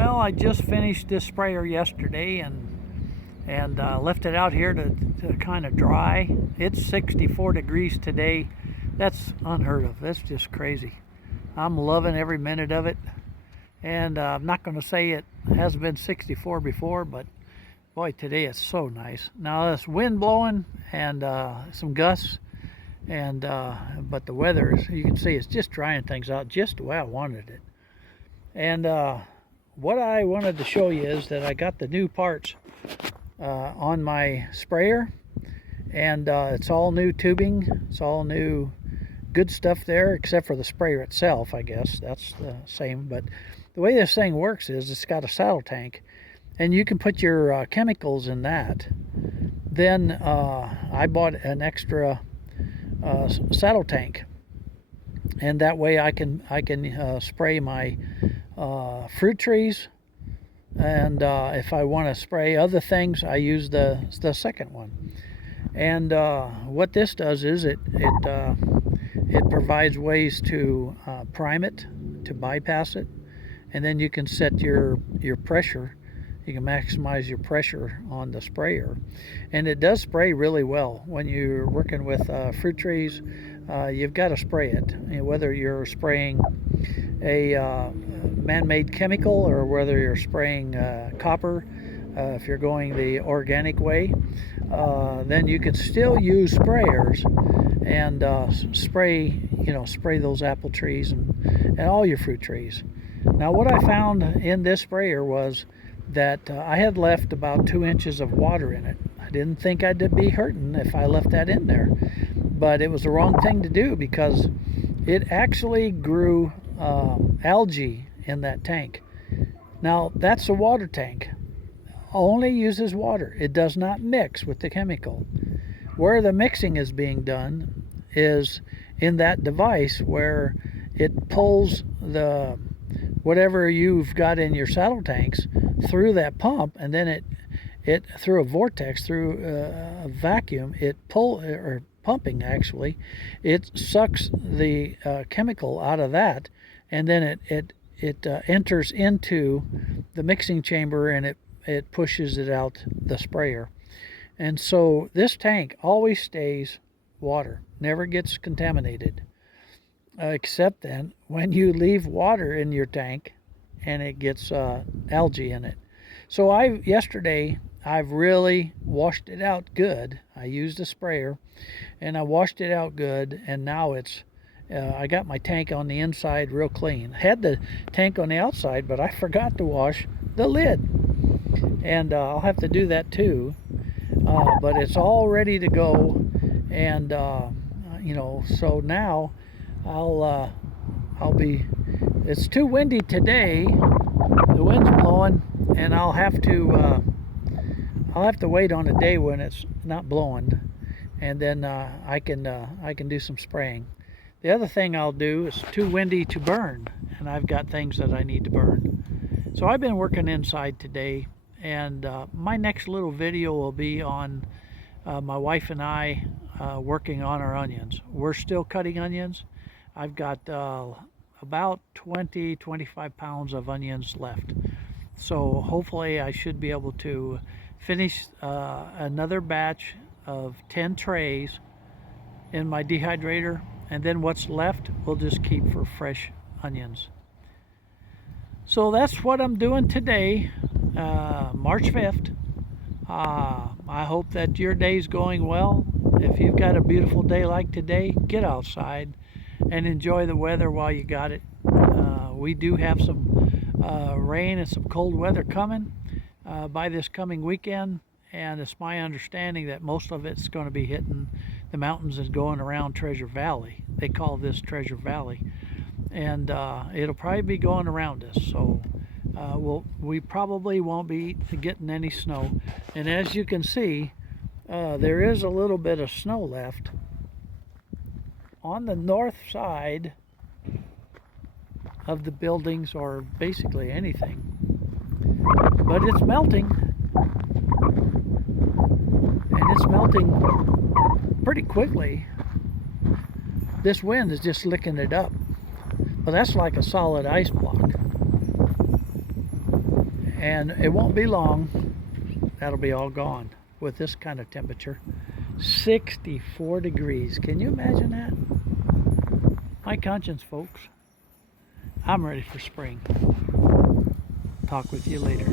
Well, I just finished this sprayer yesterday and left it out here to kind of dry. It's 64 degrees today. That's unheard of. That's just crazy. I'm loving every minute of it. And I'm not going to say it hasn't been 64 before, but boy, today it's so nice. Now this wind blowing and some gusts, and but the weather is, you can see, it's just drying things out just the way I wanted it. And what I wanted to show you is that I got the new parts on my sprayer, and it's all new tubing. It's all new good stuff there, except for the sprayer itself. I guess that's the same, but the way this thing works is it's got a saddle tank, and you can put your chemicals in that. Then I bought an extra saddle tank, and that way I can spray my fruit trees, and if I want to spray other things, I use the second one. And what this does is it provides ways to prime it, to bypass it, and then you can set your pressure. You can maximize your pressure on the sprayer, and it does spray really well. When you're working with fruit trees, you've got to spray it. You know, whether you're spraying a man-made chemical or whether you're spraying copper, if you're going the organic way, then you can still use sprayers and spray those apple trees and all your fruit trees. Now what I found in this sprayer was that I had left about 2 inches of water in it. I didn't think I'd be hurting if I left that in there, but it was the wrong thing to do, because it actually grew algae in that tank. Now that's a water tank, only uses water. It does not mix with the chemical. Where the mixing is being done is in that device where it pulls the whatever you've got in your saddle tanks through that pump, and then it through a vortex, through a vacuum, pumping actually, it sucks the chemical out of that, and then it enters into the mixing chamber, and it pushes it out the sprayer. And so this tank always stays water, never gets contaminated, except then when you leave water in your tank and it gets algae in it. So yesterday I've really washed it out good. I used a sprayer and I washed it out good, and now it's I got my tank on the inside real clean. Had the tank on the outside, but I forgot to wash the lid, and I'll have to do that too. But it's all ready to go, and so now I'll be. It's too windy today. The wind's blowing, and I'll have to wait on a day when it's not blowing, and then I can do some spraying. The other thing I'll do is too windy to burn, and I've got things that I need to burn. So I've been working inside today, and my next little video will be on my wife and I working on our onions. We're still cutting onions. I've got about 25 pounds of onions left. So hopefully I should be able to finish another batch of 10 trays in my dehydrator, and then what's left we'll just keep for fresh onions. So that's what I'm doing today, March 5th. I hope that your day's going well. If you've got a beautiful day like today, get outside and enjoy the weather while you got it. We do have some rain and some cold weather coming by this coming weekend, and it's my understanding that most of it's going to be hitting the mountains and going around Treasure Valley. They call this Treasure Valley, and it'll probably be going around us, so we probably won't be getting any snow. And as you can see, there is a little bit of snow left on the north side of the buildings, or basically anything, but it's melting, and it's melting pretty quickly. This wind is just licking it up, but that's like a solid ice block. And it won't be long. That'll be all gone with this kind of temperature. 64 degrees. Can you imagine that? My conscience, folks. I'm ready for spring. Talk with you later.